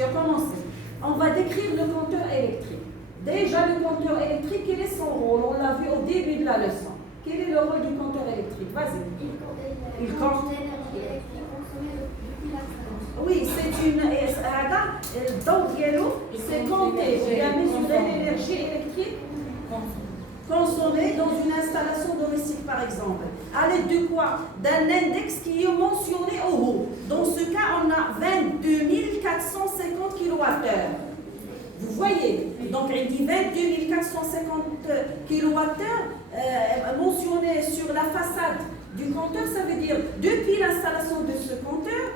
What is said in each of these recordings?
Tu as commencé. On va décrire le compteur électrique. Déjà, le compteur électrique, quel est son rôle? On l'a vu au début de la leçon. Quel est le rôle du compteur électrique? Vas-y. Il compte l'énergie électrique consommée depuis l'installation. Oui, c'est une. Donc, c'est compter, il a mesuré l'énergie électrique consommée dans une installation domestique, par exemple. À l'aide de quoi? D'un index qui est mentionné au haut. Dans ce cas, on a 22 450 kWh. Vous voyez, donc il dit 22 450 kWh mentionnés sur la façade du compteur. Ça veut dire, depuis l'installation de ce compteur,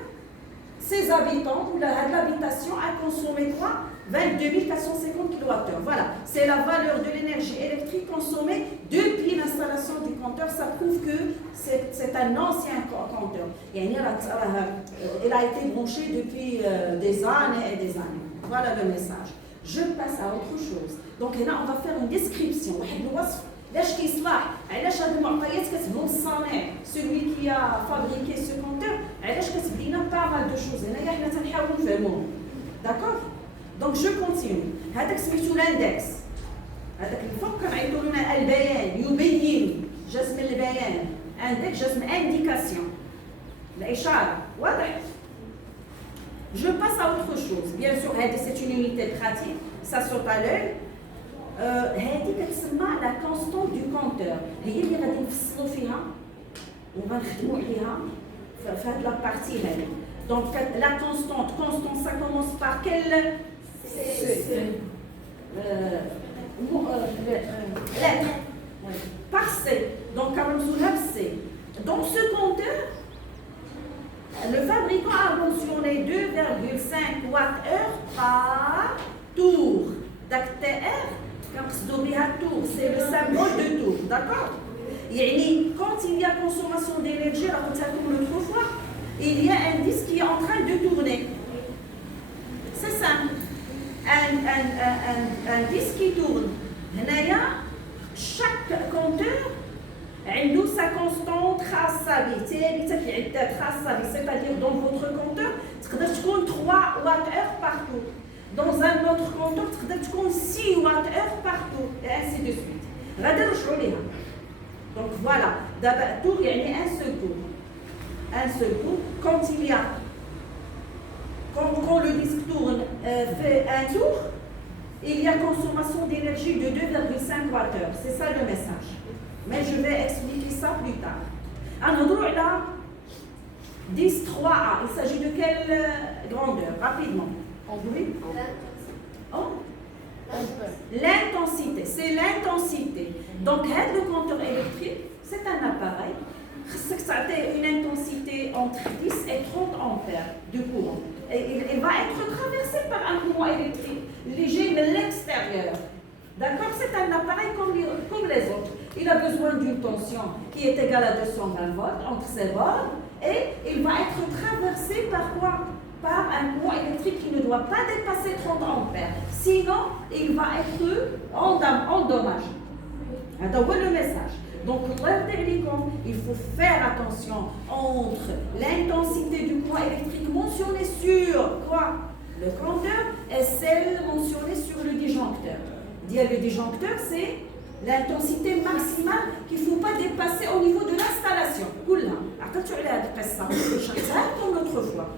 ses habitants ou l'habitation a consommé quoi? 22 450 kWh. Voilà, c'est la valeur de l'énergie électrique consommée depuis l'installation du compteur. Ça prouve que c'est un ancien compteur. Il a été branché depuis des années et des années. Voilà le message. Je passe à autre chose. Donc là, on va faire une description. Celui qui a fabriqué ce compteur, il a pas mal de choses. D'accord? Donc je continue. هذاك سميتو l'index. هذاك الفوق كنعيطوا لنا البيان يبين جسم البيان. index جسم indication. الإشارة. واضح؟ Je passe à autre chose. Bien sûr, c'est une unité pratique, ça saute à l'œil. هذه كتسمى la constante du compteur. هي اللي غادي نفصلوا فيها وغنخدموا عليها في هذه لا بارتي هذه. Donc la constante, ça commence par quelle lettre? Par C. Donc كنرمزوها ب C. Donc ce compteur, le fabricant a mentionné 2,5 Wh par tour. Donc TR, tour, c'est le symbole de tour, d'accord? Quand il y a consommation d'énergie, l'autre fois, il y a un disque qui est en train de tourner. C'est simple. Un disque qui tourne. Chaque compteur a sa constante خاصة c'est-à-dire dans votre compteur, تقدر تكون 3 Wh par tour. Dans un autre compteur, تقدر تكون 6 Wh par tour, et ainsi de suite. غادي نرجعوا ليها. Donc voilà, d'abord tour يعني un seul tour. Un seul tour. Quand le disque tourne fait un tour, il y a consommation d'énergie de 2,5 Wh. C'est ça le message. Mais je vais expliquer ça plus tard. نهضروا على 10 3A. Il s'agit de quelle grandeur? Rapidement. Oui. L'intensité. C'est l'intensité. Donc, le compteur électrique, c'est un appareil. Ça a une intensité entre 10 et 30 ampères de courant. Et il va être traversé par un courant électrique léger de l'extérieur. D'accord? C'est un appareil comme les autres. Il a besoin d'une tension qui est égale à 220 volts entre ses bornes et il va être traversé par quoi? Par un courant électrique qui ne doit pas dépasser 30 ampères. Sinon, il va être endommagé. C'est le message. Donc, il faut faire attention entre l'intensité du courant électrique mentionnée sur quoi? Le compteur et celle mentionnée sur le disjoncteur. Le disjoncteur, c'est l'intensité maximale qu'il ne faut pas dépasser au niveau de l'installation. Comme l'autre fois.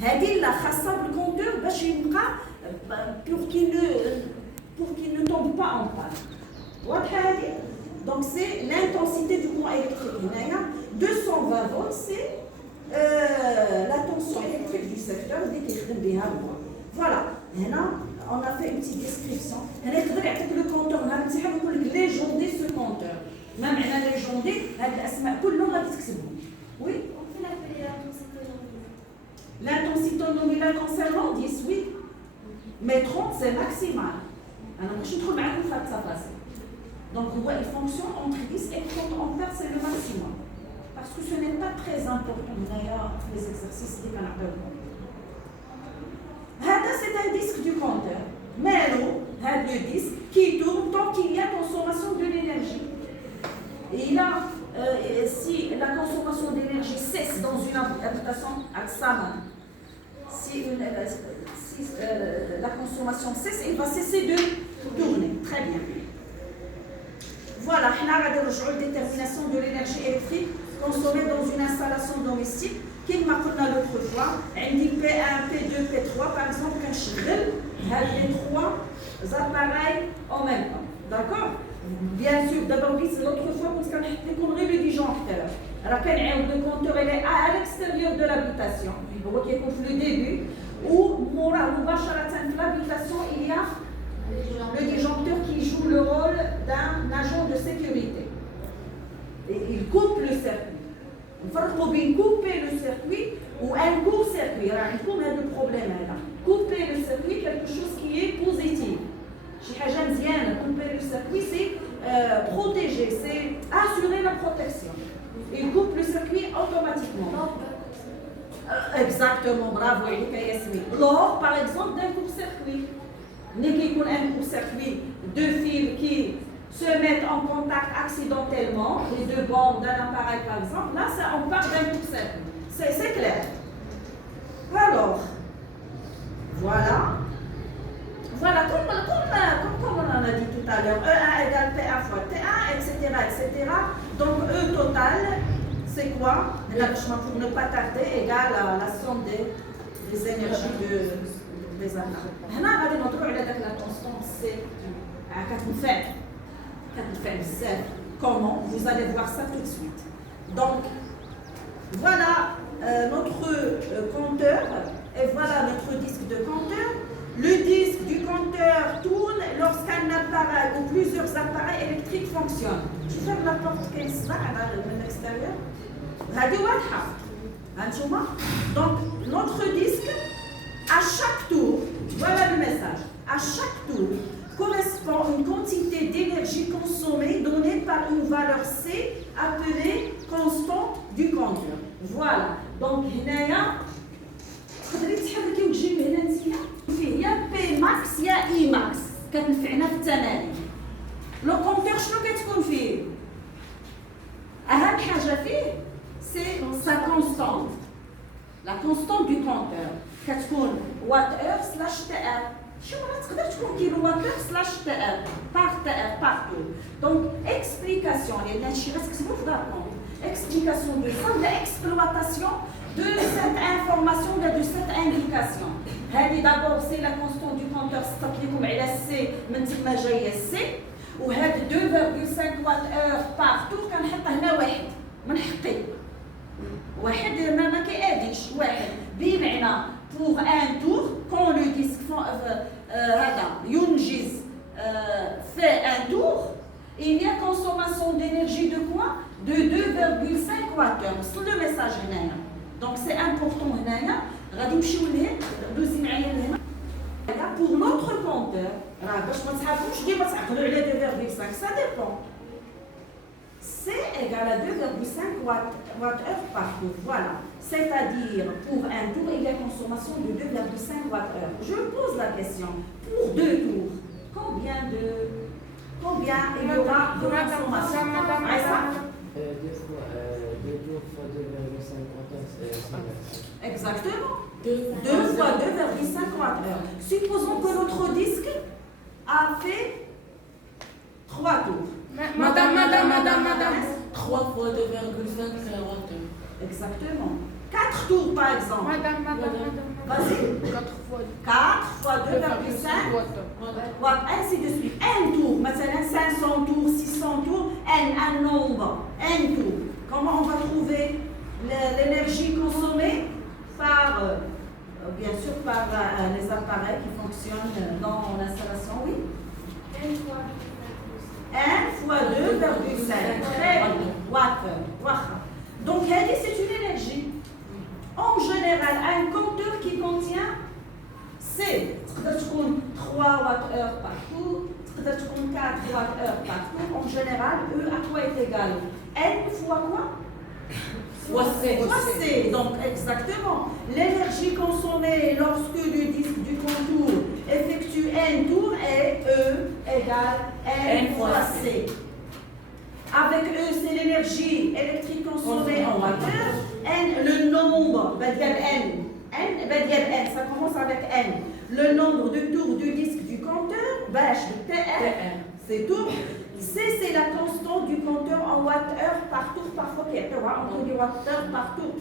هذه اللي خاصة بالكونتور باش يبقى pour qu'il ne tombe pas en panne. واضحة هذه؟ Donc c'est l'intensité du courant électrique. هنايا 220 volts c'est la tension électrique du secteur اللي كيخدم بها الضوء. Voilà. هنا on a fait une petite description. هنا يقدر يعطيك لو كونتور نهار الامتحان ويقول لك ليجوندي سو كونتور. ما معنى ليجوندي؟ هاد الاسماء كلهم غادي تكتبهم. Oui. L'intensité nominale concernant 10, oui. Mais 30, c'est maximal. Alors, je trouve que vous faites ça passer. Donc, il fonctionne entre 10 et 30 ampères, c'est le maximum. Parce que ce n'est pas très important, d'ailleurs, les exercices des canards. C'est un disque du compteur. Mais le disque qui tourne tant qu'il y a consommation de l'énergie. Et là, si la consommation d'énergie cesse dans une habitation à Sama, si consommation cesse, il va cesser de tourner. Très bien. Voilà, on a la détermination de l'énergie électrique consommée dans une installation domestique. Comme on a dit l'autre fois, عندي P1, P2, P3, par exemple, quand je regarde les trois appareils en même temps. D'accord? Bien sûr, d'abord, l'autre fois, parce qu'on a dit le disjoncteur. Alors, le compteur il est à l'extérieur de l'habitation. On voit qu'il est le début. Ou, l'habitation, il y a le disjoncteur qui joue le rôle d'un agent de sécurité. Et il coupe le circuit. نفرقوا بين couper le circuit ou un court-circuit. راه عندكم هذا البروبليم هذا. Couper le circuit, quelque chose qui est positif. شي حاجة مزيانة. Couper le circuit, c'est protéger, c'est assurer la protection. Il coupe le circuit automatiquement. Exactement, bravo عليك يا ياسمين. Lors, par exemple, d'un court-circuit. Dès qu'il y a un court-circuit, deux fils qui se mettent en contact accidentellement, les deux bandes d'un appareil par exemple, là on parle d'un court-circuit. C'est clair. Alors, voilà. Voilà, comme on en a dit tout à l'heure, E1 égale P1 fois T1, etc., etc. Donc E total, c'est quoi? Là, pour ne pas tarder, égale à la somme des énergies des atomes. Là, on va montrer la constante C à 4 faits. Comment? Vous allez voir ça tout de suite. Donc, voilà notre compteur et voilà notre disque de compteur. Le disque du compteur tourne lorsqu'un appareil ou plusieurs appareils électriques fonctionnent. Je vais faire la porte qui est à l'extérieur. Donc, notre disque, à chaque tour, voilà le message, à chaque tour, correspond une quantité d'énergie consommée donnée par une valeur C appelée constante du compteur. Voilà. Donc, هنايا تقدري تحركي وتجي من هنا نتيا فيه يا P max يا E max كتنفعنا في التمارين. لو كونتور شنو كتكون فيه؟ أهم حاجة فيه سي sa constante. La constante du compteur كتكون Watt-heure / TR. شو تقدر تكون كيلوواتر سلاش TR par TR partout. Donc explication لأن هادشي غتكتبو في داركم. Explication de ça, l'exploitation de cette information, de cette indication. D'abord c'est la constante du compteur تطلقكم على C من تما جاية C وهاد 2,5 Watt-heure par tour كنحط هنا واحد من حقي. واحد ما كيأديش واحد بمعنى pour un tour, quand le disque ينجز fait un tour, il y a consommation d'énergie de quoi? De 2,5 Watt-heure. C'est le message هنايا. Donc c'est important هنايا. غادي نمشيو لهنا دوزي معايا لهنا. Pour notre compteur, راه باش ما تحاولوش ديما تعقلوا على 2,5, ça dépend. C égale à 2,5 Watt-heure par tour. Voilà. C'est-à-dire, pour un tour, il y a consommation de 2,5 Watt-heure. Je pose la question. Pour 2 tours, combien il y aura de consommation? Deux tours fois 2,5 Watt-heure, c'est Exactement. 2 fois 2,5 Watt-heure. Supposons que notre disque a fait 3 tours. Madame. 3 fois 2,5 Watt-heure. Exactement. 4 tours par exemple. Madame. Vas-y. 4 fois 2,5 Watt, ainsi de suite. Un tour, maintenant 500 tours, 600 tours, un nombre, un tour. Comment on va trouver l'énergie consommée? Bien sûr, par les appareils qui fonctionnent dans l'installation, oui. 1 fois 2,5. Très bien. Watt. Donc, c'est une énergie. En général, un compteur qui contient C, 3 Watt-heure par tour, 4 Watt-heure par tour. En général, E à quoi est égal? N fois quoi? Fois C. Donc, exactement. L'énergie consommée lorsque le disque du contour effectue N tours est E égale N fois C. Avec E, c'est l'énergie électrique consommée en Watt-heure. N, le nombre, N, ça commence avec N. le nombre de tours du disque du compteur, باش TR, c'est tout. C, c'est la constante du compteur en watt-heure par tour, parfois on dit watt-heure par tour.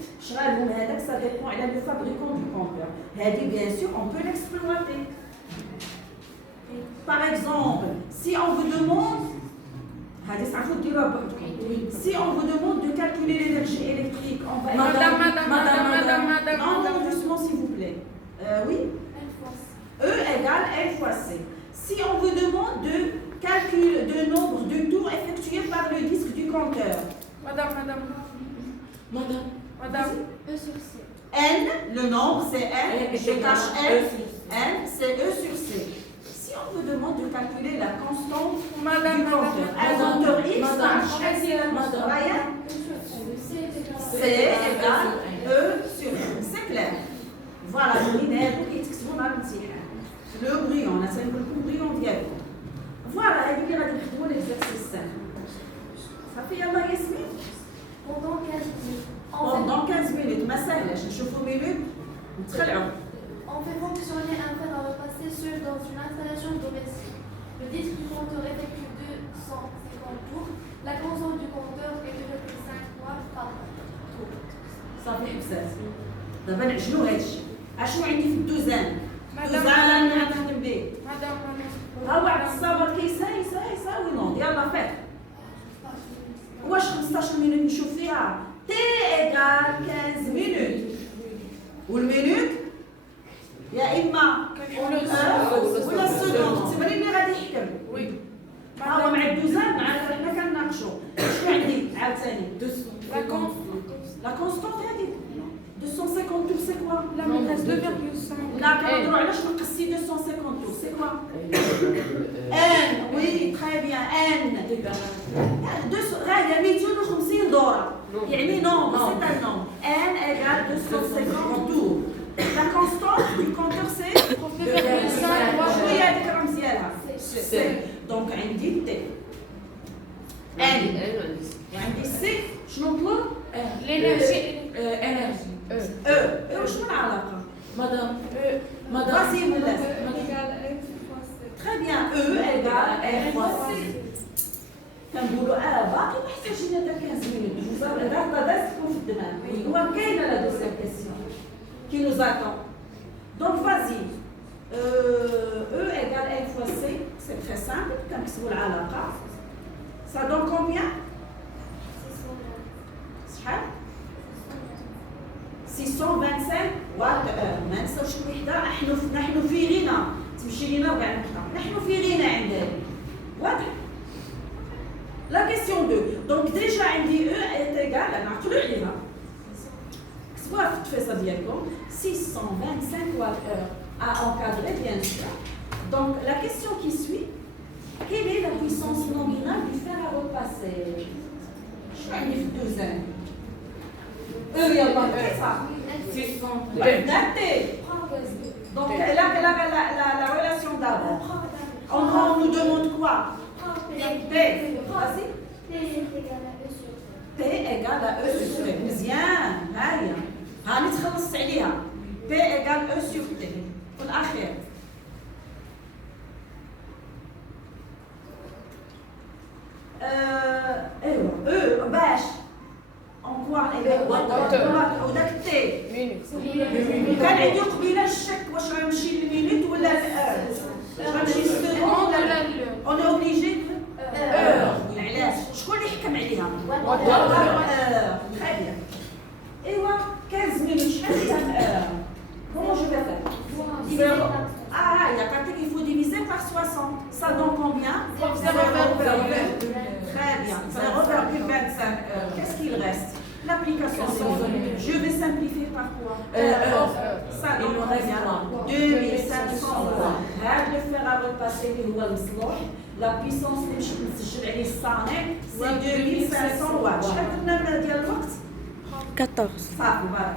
Ça dépend du fabricant du compteur. Bien sûr, on peut l'exploiter. Par exemple, si on vous demande de calculer l'énergie électrique, on va... Madame. Non, doucement s'il vous plaît. Oui. E égale L fois C. Si on vous demande de calculer le nombre de tours effectués par le disque du compteur. Madame. E sur C. N, le nombre c'est N, je cache N. N, c'est E sur C. Si on vous demande de calculer la constante du compteur, un compteur X, C égale E sur C. C'est clair. Voilà, le brillant, on a ça le brillant diagonal. Voilà, et puis on va l'exercice 5. Ça fait yalla Yasmine. Pendant 15 minutes. Pendant 15 minutes, ما سهلش نشوفوا minutes نتخلعوا. On fait fonctionner un fer à repasser seul dans une installation domestique. Le disque du compteur effectue 250 tours. La constante du compteur est 2,5 watts par tour. صافي بزاف. دابا نعجنوا هادشي. اشنو عندي في الدوزان؟ دوزان نخدم به. ها واحد الصبر كيساوي نوض يلا فات. واش 15 مينوت نشوف فيها؟ T égale 15 minutes. والمينوت يا اما ولا السكوند. تبري اللي غادي يحكم. وي. ها هو مع الدوزان مع حنا كنناقشوا. شنو عندي عاوتاني؟ لا كونستونت هذه 250 tours c'est quoi? La maîtresse 2,5. لا كنهضروا على شنو نقصي 250 tours c'est quoi? N, oui, très bien, N. غاية 250 دورة. يعني nombre, c'est un nombre. N égale 250 tours. La constante du compteur c'est 2,5 watts. شوية هذيك الرمز ديالها. C. Donc عندي T. N. وعندي C. شنو نطلب؟ L'énergie. E. وشنو العلاقة؟ Madame. Vas-y, Moulaz. Très bien, E égale R fois C. كنقولوا باقي محتاجين هذا 15 minutes. هذا دازتكم في الدماغ. هو كاينه لا دوزيام كيسيون qui nous attend. Donc vas-y. E égale R fois C, c'est très simple. كنكتبوا العلاقة. Ça donne combien? شحال؟ 625 وات اور. ما نساوش الوحده. نحن في غنى. تمشي لينا 4 نقطة. نحن في غنى عندنا. واضح؟ La question 2. Donc déjà عندي E est égal à نعطلو عليها. كتبوها في التفاصيل ديالكم. 625 watt heure à encadrer bien sûr. Donc la question qui suit. Quelle est la puissance nominale du fer à repasser? شنو عندي في الدوزان؟ يلا كيفها؟ 600. Daté. Donc la relation d'abord. On nous demande quoi? T. Vas-y. T égale à E sur T. مزيان. هاهي. هاني تخلصت عليها. T égale E sur T. في الأخير. ايوا باش اونكوا وداك تي كان عندي قبيله الشك واش غنمشي للمينوت ولا غنمشي للسكوند ولا اون اوبليجي علاش شكون اللي حكم عليها très bien ايوا 15 minutes شحال فيها comment je vais faire il y a quand il faut diviser par 60 ça donne combien 0,20 très bien 0,25 qu'est-ce qu'il reste l'application je vais simplifier par quoi ça donne combien 2500 watts هذا اللي fer à repasser اللي هو المصلوح la puissance اللي مشيت نسجل عليه الصانع c'est 2500 watts شحال درنا ديال الوقت 14 صافي بارك